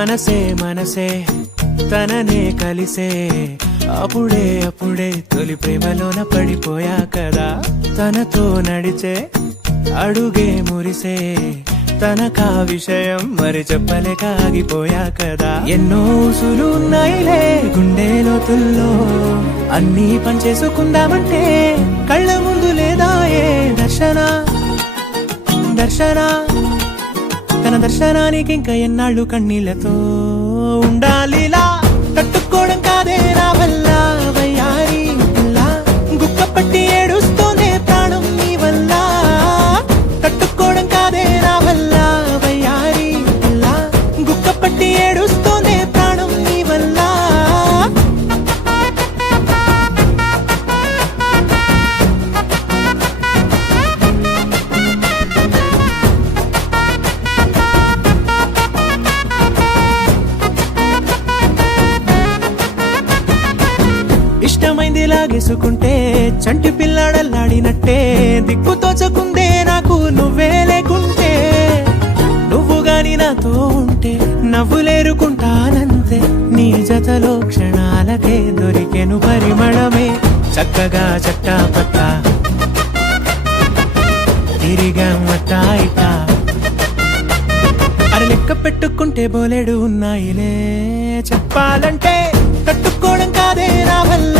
మనసే మనసే తననే కలిసే అప్పుడే అప్పుడే తొలి ప్రేమలోన పడిపోయా కదా తనతో నడిచే అడుగే మురిసే తనకా విషయం మరి చెప్పలేక ఆగిపోయా కదా ఎన్నో ఊసులు ఉన్నాయిలే గుండె లోతుల్లో అన్నీ పనిచేసుకుందామంటే కళ్ళ ముందు లేదా ఏ దర్శన దర్శన తన దర్శనానికి ఇంకా ఎన్నాళ్ళు కన్నీళ్లతో ఉండాలిలా తట్టుకోవడం కాదే నా వల్ల వయ్యారి పిల్ల గుక్క పట్టి ఏడుస్తూనే ప్రాణం నీ వల్ల తట్టుకోవడం కాదే నా వల్ల వయ్యారి పిల్ల గుక్క పట్టి ఏడుస్తూనే ప్రాణం నీ వల్ల ఇష్టమైంది లాగేసుకుంటే చంటి పిల్లాడల్లాడినట్టే దిక్కు తోచకుందే నాకు నువ్వే లేకుంటే నువ్వు గాని నాతో ఉంటే నవ్వులేరుకుంటానంతే నీ జతలో క్షణాలకే దొరికెను పరిమళమే చక్కగా చట్టా పట్టా తిరిగా మట్టా ఇట్టా అర లెక్క పెట్టుకుంటే బోలెడు ఉన్నాయిలే చెప్పాలంటే తట్టుకోవడం కాదే నా వల్ల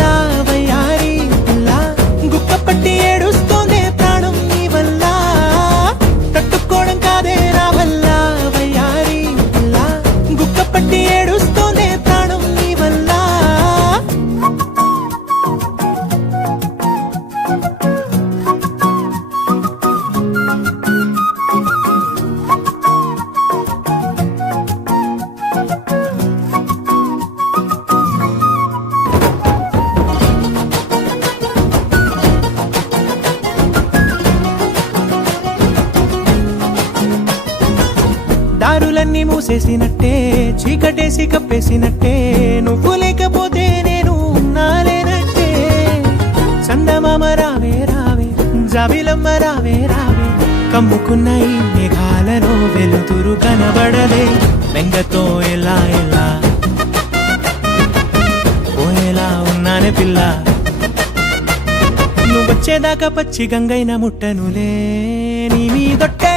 వయ్యారి పిల్ల గుక్క పట్టి ఏడుస్తూనే ప్రాణం నీ వల్ల తట్టుకోవడం కాదే నా వల్ల వయ్యారి పిల్ల గుక్క పట్టి ఏడుస్తూనే ప్రాణం నీ వల్ల దారులన్నీ మూసేసినట్టే చీకటేసి కప్పేసినట్టే నువ్వు లేకపోతే నేను ఉన్నాలేనట్టే చందమామ రావే రావే జాబిలమ్మ రావే రావే కమ్ముకున్న ఈ మేఘాలలో వెలుతురు కనబడలే బెంగతో ఎలా ఎలా పోయేలా ఉన్నానే పిల్ల నువ్వొచ్చేదాకా పచ్చి గంగైన ముట్టనులే నీ మీదొట్టే